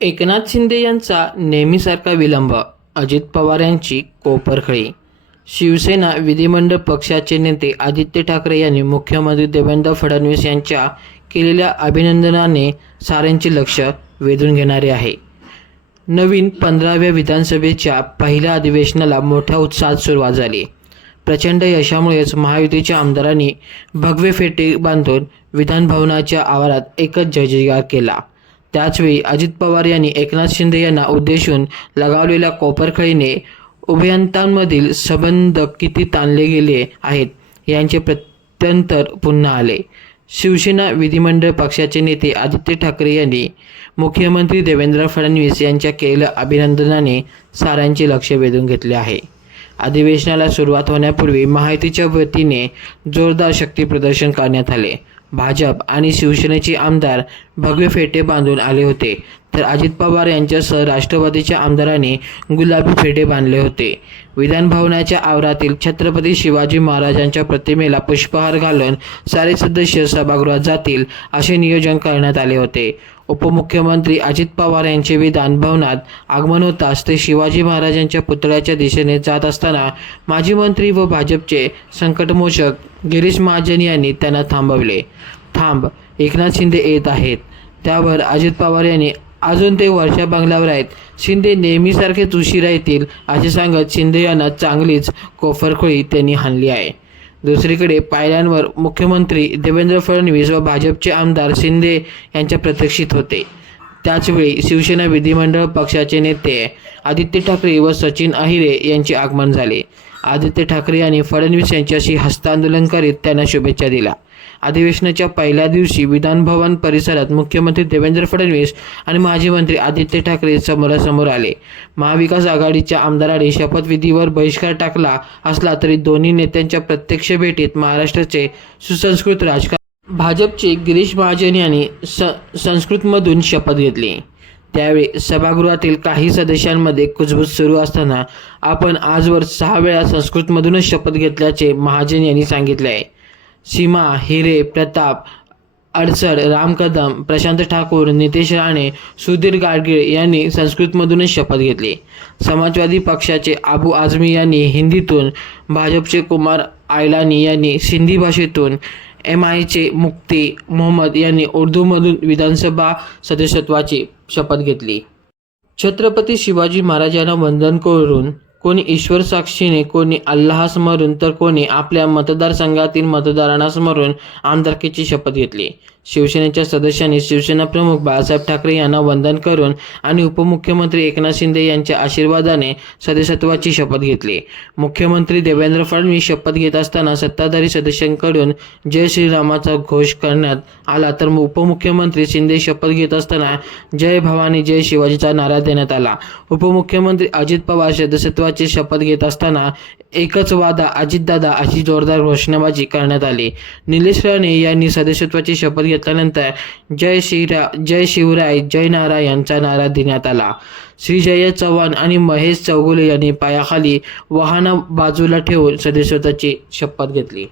एकनाथ शिंदे यांचा नेहमीसारखा विलंब, अजित पवार यांची कोपरखळी. शिवसेना विधिमंडळ पक्षाचे नेते आदित्य ठाकरे यांनी मुख्यमंत्री देवेंद्र फडणवीस यांच्या केलेल्या अभिनंदनाने साऱ्यांचे लक्ष वेधून घेणारे आहे. नवीन 15व्या विधानसभेच्या पहिल्या अधिवेशनाला मोठ्या उत्साहात सुरुवात झाली. प्रचंड यशामुळेच महायुतीच्या आमदारांनी भगवे फेटे बांधून विधानभवनाच्या आवारात एकच जयजयकार केला. त्याचवेळी अजित पवार यांनी एकनाथ शिंदे यांना उद्देशून लगावलेल्या कोपरखळीने उभयतांमधील संबंध किती ताणले गेले आहेत यांचे प्रत्यंतर पुन्हा आले. शिवसेना विधिमंडळ पक्षाचे नेते आदित्य ठाकरे यांनी मुख्यमंत्री देवेंद्र फडणवीस यांच्या केलेल्या अभिनंदनाने साऱ्यांचे लक्ष वेधून घेतले आहे. अधिवेशनाला सुरुवात होण्यापूर्वी महायुतीच्या वतीने जोरदार शक्तीप्रदर्शन करण्यात आले. भाजप आणि शिवसेनेचे आमदार भगवे फेटे बांधून आले होते, तर अजित पवार यांच्यासह राष्ट्रवादीच्या आमदारांनी गुलाबी फेटे बांधले होते. विधानभवनाच्या आवारातील छत्रपती शिवाजी महाराजांच्या प्रतिमेला पुष्पहार घालून सारे सदस्य सभागृहात जातील असे नियोजन करण्यात आले होते. उपमुख्यमंत्री अजित पवार यांचे विधान भवनात आगमन होताच ते शिवाजी महाराजांच्या पुतळ्याच्या दिशेने जात असताना माजी मंत्री व भाजपचे संकटमोचक गिरीश महाजन यांनी त्यांना थांबवले. थांब, एकनाथ शिंदे येत आहेत. त्यावर अजित पवार यांनी अजून ते वर्षा बंगल्यावर आहेत, शिंदे नेहमीसारखेच उशिरा येतील असे सांगत शिंदे यांना चांगलीच कोपरखळी त्यांनी हाणली आहे. दुसरीकडे पायऱ्यांवर मुख्यमंत्री देवेंद्र फडणवीस व भाजपचे आमदार शिंदे यांच्या प्रतीक्षित होते. त्याचवेळी शिवसेना विधिमंडळ पक्षाचे नेते आदित्य ठाकरे व सचिन अहिरे यांचे आगमन झाले. आदित्य ठाकरे यांनी फडणवीस यांच्याशी हस्तांदोलन करीत त्यांना शुभेच्छा दिल्या. अधिवेशनाच्या पहिल्या दिवशी विधानभवन परिसरात मुख्यमंत्री देवेंद्र फडणवीस आणि माजी मंत्री आदित्य ठाकरे समोरासमोर आले. महाविकास आघाडीच्या आमदारांनी शपथविधीवर बहिष्कार टाकला असला तरी दोन्ही नेत्यांच्या प्रत्यक्ष भेटीत महाराष्ट्राचे सुसंस्कृत राजकारण भाजपचे गिरीश महाजन यांनी संस्कृतमधून शपथ घेतली. त्यावेळी सभागृहातील काही सदस्यांमध्ये कुजबूज सुरू असताना आपण आजवर 6 वेळा संस्कृतमधूनच शपथ घेतल्याचे महाजन यांनी सांगितले आहे. सीमा, हिरे, प्रताप, अडसर, राम कदम, प्रशांत ठाकूर, नितेश राणे, सुधीर गाडगीळ यांनी संस्कृतमधूनच शपथ घेतली. समाजवादी पक्षाचे अबू आझमी यांनी हिंदीतून, भाजपचे कुमार आयलानी यांनी सिंधी भाषेतून, MIचे मुफ्ती मोहम्मद यांनी उर्दूमधून विधानसभा सदस्यत्वाची शपथ घेतली. छत्रपती शिवाजी महाराजांना वंदन करून कोणी ईश्वर साक्षीने, कोणी अल्लाह स्मरून, तर कोणी आपल्या मतदारसंघातील मतदारांना स्मरून आमदारकीची शपथ घेतली. शिवसेनेच्या सदस्यांनी शिवसेना प्रमुख बाळासाहेब ठाकरे यांना वंदन करून आणि उपमुख्यमंत्री एकनाथ शिंदे यांच्या आशीर्वादाने सदस्यत्वाची शपथ घेतली. मुख्यमंत्री देवेंद्र फडणवीस शपथ घेत असताना सत्ताधारी सदस्यांकडून जय श्रीरामाचा घोष करण्यात आला, तर उपमुख्यमंत्री शिंदे शपथ घेत असताना जय भवानी जय शिवाजीचा नारा देण्यात आला. उपमुख्यमंत्री अजित पवार सदस्यत्वाची शपथ घेत असताना एकच वादा अजितदादा अशी जोरदार घोषणाबाजी करण्यात आली. निलेश राणे यांनी सदस्यत्वाची शपथ घेतल्यानंतर जय शिवराय जय नारायणचा नारा देण्यात आला. श्रीजय चव्हाण आणि महेश चौगुले यांनी पायाखाली वाहन बाजूला ठेवून सदस्यत्वाची शपथ घेतली.